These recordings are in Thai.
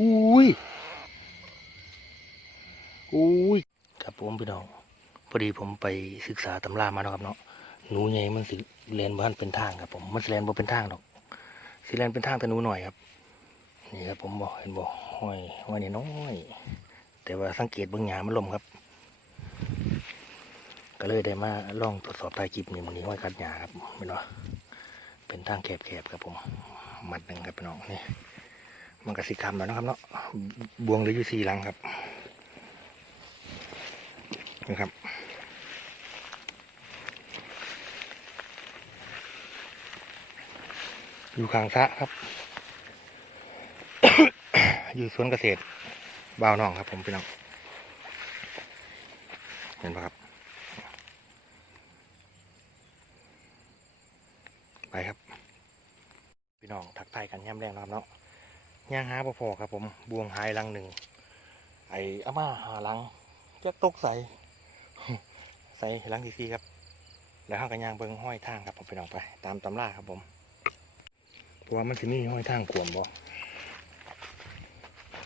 อุ้ยอุ้ยครับผมพี่น้องพอดีผมไปศึกษาตำรามาเนาะครับเนาะหนูใหญ่มันสิเรียนบ้านเป็นทางครับผมมันสิเรียนบ่เป็นทางดอกสิเรียนเป็นทางแต่หนูหน่อยครับ นี่ครับผมบอกเห็นบอกห้อยห้อยนี่น้อยแต่ว่าสังเกตเบางหยามันลมครับ ก็เลยได้มาลองตรวจสอบใต้คลิปนี่มันนี้ห้อยกัดหยาครับเห็นว่าเป็นทางแคบๆครับผมมัดหนึ่งครับพี่น้องนี่ มันกระสิคำแล้วนะครับเนาะบวงเหลืออยู่สี่หลังครับนะครับอยู่ข้างสะครับ อยู่สวนเกษตรบ่าวน้องครับ ผมพี่น้อง เห็นปะครับ ไปครับ พี่น้องทักทายกันย่ำแรงนะครับเนาะ ย่างหาพอๆครับผมบวงหายลังหนึ่งไอ้อาม่าหาลังจะตกใส่ใส่ลังที่สี่ครับแล้วห้ากันยางเบิงห้อยทางครับผมพี่น้องไป ตามตำราครับผมเพราะว่ามันจะมีห้อยทางขวมบ่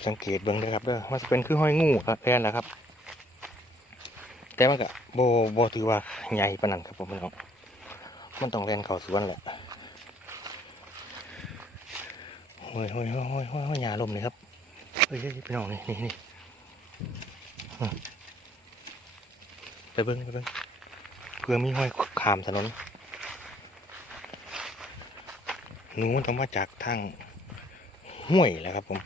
สังเกตเบิ่งเด้อครับเด้อมันจะเป็นคือห้อยงูครับแพนแหละครับ แต่มันก็โบโบถือว่าใหญ่ปนนั้นครับผมพี่น้องมันต้องเรียนเขาสวนแหละ โอ้ยโอ้ยโอ้ยโอ้ยโอ้ยโอ้ยหยาลมเลยครับเฮ้ยเฮ้ยพี่น้องนี่นี่นี่อืมไปเบิ้งไปเบิ้งเพื่อมีห้อยขามถนนหนูมันต้องมาจากทางห้วยแหละครับผม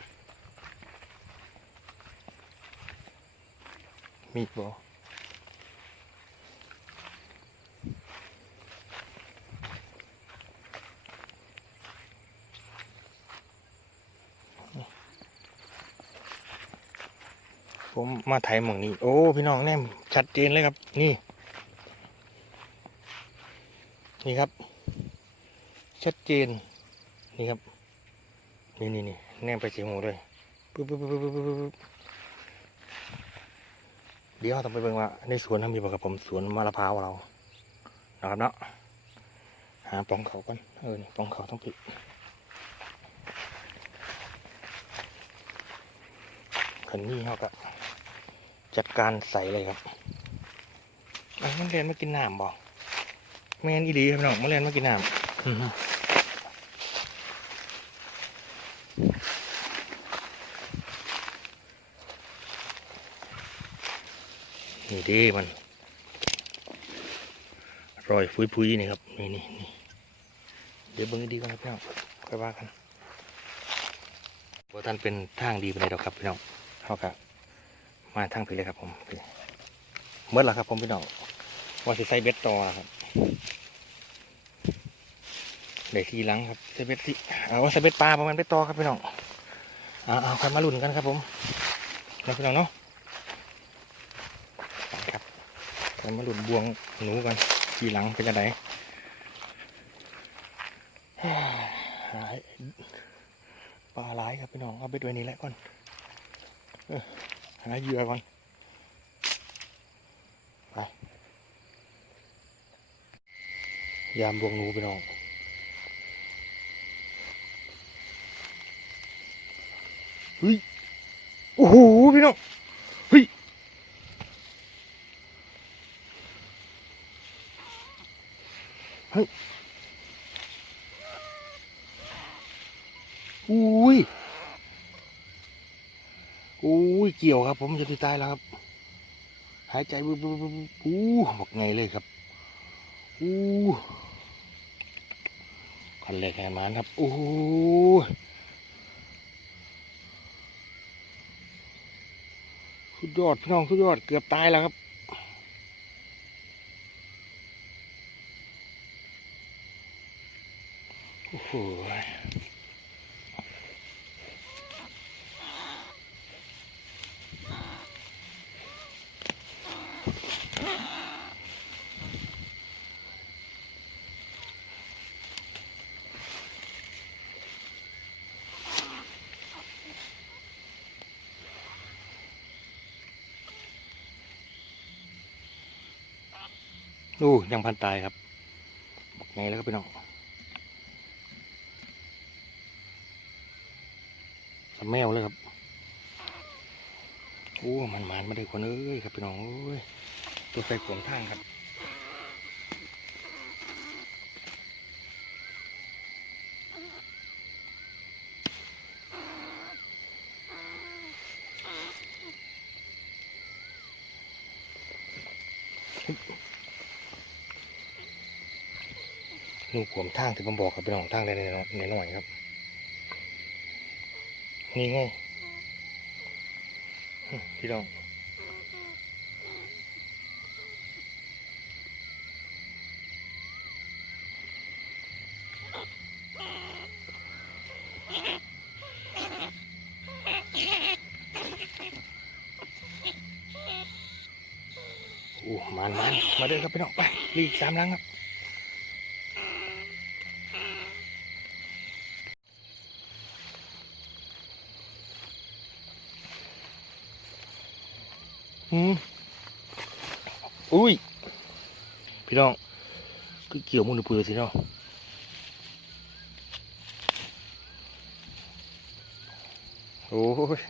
มีอีกบ่ ผมมาไทยหมองนี้ โอ้ พี่น้องแน่ชัดเจนเลยครับ นี่ นี่ครับ ชัดเจน นี่ครับ นี่นี่นี่แนมไปเสียงหูเลยปึ๊บปึ๊บปึ๊บปึ๊บปึ๊บเดี๋ยวต้องไปเบิ่งว่าในสวนทำมีบ่กับผมสวนมะละพร้าวเรานะครับเนาะหาปองเขาก่อนเออนี่ปองเขาต้องปิดขันนี้เขาก็ จัดการใส่เลยครับมันเรียนมากินน้ำบ่แมนอีดีครับน้องมันเรียนมากินน้ำนี่ดีมันรอยพุยๆนี่ครับนี่นี่นี่เดี๋ยวเบิ่งดีก่อนครับพี่น้องค่อยว่ากันว่าท่านเป็นทางดีไปเลยดอกครับพี่น้องเขาก็ มาทางไปเลยครับผมเมื่อแล้วครับผมพี่น้องว่าสิใส่เบ็ดต่อครับได้ทีหลังครับใส่เบ็ดสิเอาว่าใส่เบ็ดปลาประมาณเบ็ดต่อครับพี่น้องเอาเอาใครมาลุ้นกันครับผมนะพี่น้องเนาะครับใครมาลุ้นบวงหนูกันทีหลังเป็นยังไงหายปลาหลายครับพี่น้องเอาเบ็ดไว้นี่แหละก่อนเออ หาเหยื่อก่อนไปยามบวงหนูพี่น้องเฮ้ยโอ้โหพี่น้องเฮ้ยเฮ้ยอุ้ย อุ้ยเกี่ยวครับ ผมจะที่ตายแล้วครับ หายใจบึบบึบบึบบึบอู้บอกไงเลยครับอู้คันเล็กแหนมานครับอู้สุดยอดพี่น้องสุดยอดเกือบตายแล้วครับโอ้โห ดูยังพันตายครับบอกไงแล้วก็ไปน้องสมแมวเลยครับโอ้มันมันไม่ได้คนเอ้ยครับพี่น้องเอ้ยตัวใส่ผมงทางครับ นูขวมทางที่ผมบอกครับพี่น้องทางในในหน่อยครับ นี่ไงพี่น้องโอ้มันมันมาเดินครับพี่น้องไปรีบสามลังครับ อุ้ย พี่น้องก็เกี่ยวมุนเปื่อยสิเนาะโอ้ย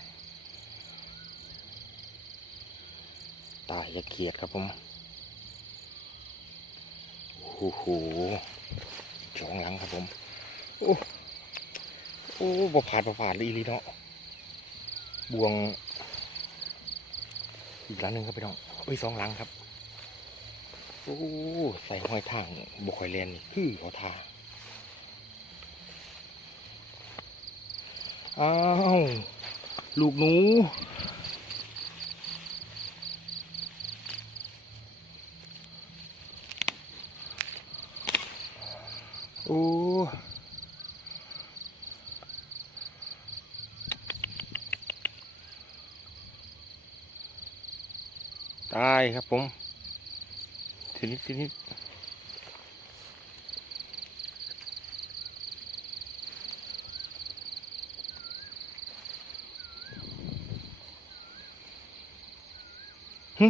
ตายอย่าเกียดครับผม โอ้โหสองหลังครับผม โอ้ โอ้บ่ผ่านบ่ผ่านเลยอีลีเนาะ บวง อีกหลังหนึ่งครับพี่น้องเอ้ยสองหลังครับโอ้ใส่ห้อยทางบกคอยเลนนี่คือเขาทาอ้าวลูกหนูโอ้ ตายครับผมทีนิดทีนิดฮึ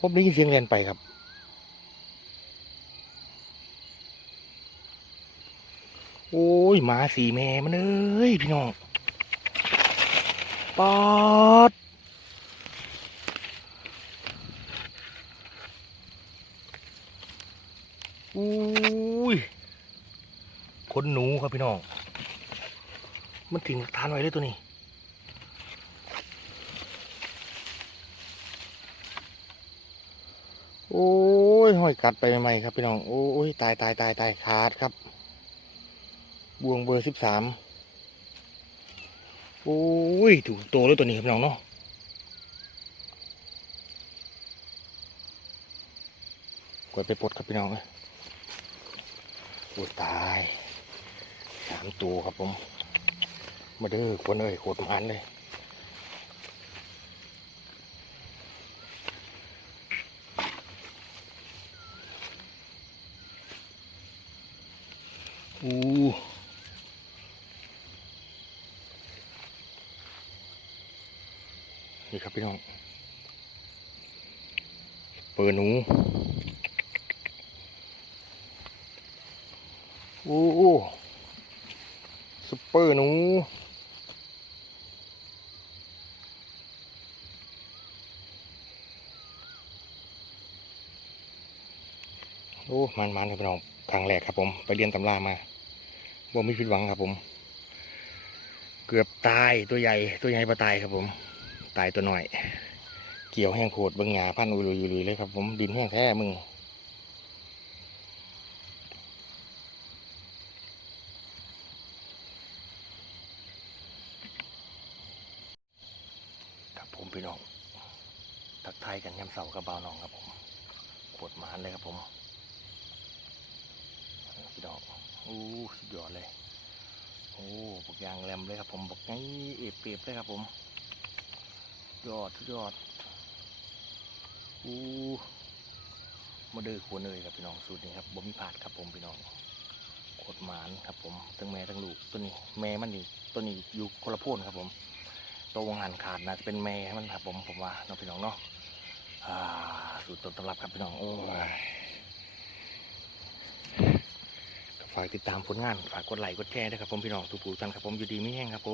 ผมได้ยินเสียงเรียนไปครับ โอ้ยหมาสีแม่มันเอ้ยพี่น้อง ปอด อุ้ยข นหนูครับพี่น้อง มันถึงทานไว้เลยตัวนี้ โอ้ยห้อยกัดไปใหม่ครับพี่น้อง โอ้ยตายตายตายตายขาดครับ บวงเบอร์สิบสาม โอ้ยถูกโตแล้วตัวนี้ครับพี่น้องเนาะกดไปปลดครับพี่น้องเอ้ยโอ้ตาย สามตัวครับผม มาเด้อคนเอ้ยโคตรมันเลยอู้นี่ครับพี่น้อง เปิดหนู โอ้โห เปอร์หนูโอ้มันมันครับพี่น้องครั้งแรกครับผม ไปเรียนตำรามาบ่ไม่ผิดหวังครับผม เกือบตายตัวใหญ่ตัวใหญ่ปลาตายครับผม ตายตัวหน่อย เกี่ยวแห้งโคตรเบางหยาพันอุลุยอุลุยเลยครับผม ดินแห้งแท้มึง ครับผม พี่น้องทักทายกันยามเสาร์กับบ่าวน้องครับผมขวดหมานเลยครับผมพี่น้องโอ้สุดยอดเลยโอ้บักยางแรมเลยครับผมบักไงเอฟเปียบเลยครับผม ยอดสุดยอดโอ้มาเดือขวเลยครับพี่น้องสูตรนี้ครับบ่มีผาดครับผมพี่น้องขวดหมานครับผมทั้งแม่ทั้งลูกตัวนี้ แม่มันนี่ตัวนี้อยู่คนละโพนครับผม ตัววงหันขาดนะจะเป็นแม่มันครับผมผมว่าน้องพี่น้องเนาะสูตรต้นตำรับครับพี่น้องโอ้ยฝากติดตามผลงานฝากกดไลค์กดแชร์ด้วยครับผมพี่น้องทุกผู้ท่านครับผมอยู่ดีไม่แห้งครับผ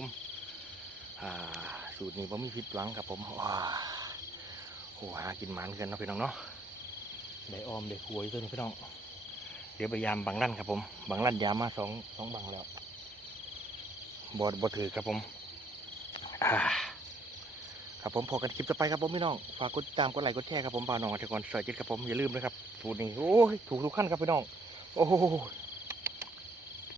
มสูตรนี้ผมมีผิดหวังครับผมว้โหหากินหมันกันเนาะพี่น้องเนาะได้ออมได้คุยตัวนี้พี่น้องเดี๋ยวไปยามบางลั่นครับผมบางลั่นยามาสองสองบังแล้วบอดบดถือครับผม ครับผมพอกันคลิปต่อไปครับผมพี่น้อง ฝากกดติดตามกดไลค์กดแชร์ครับผมบ่าวน้องอัธกรสอยจิตครับผมอย่าลืมนะครับสูตรนี้โอ้ยถูกทุกขั้นครับพี่น้อง โอ้โห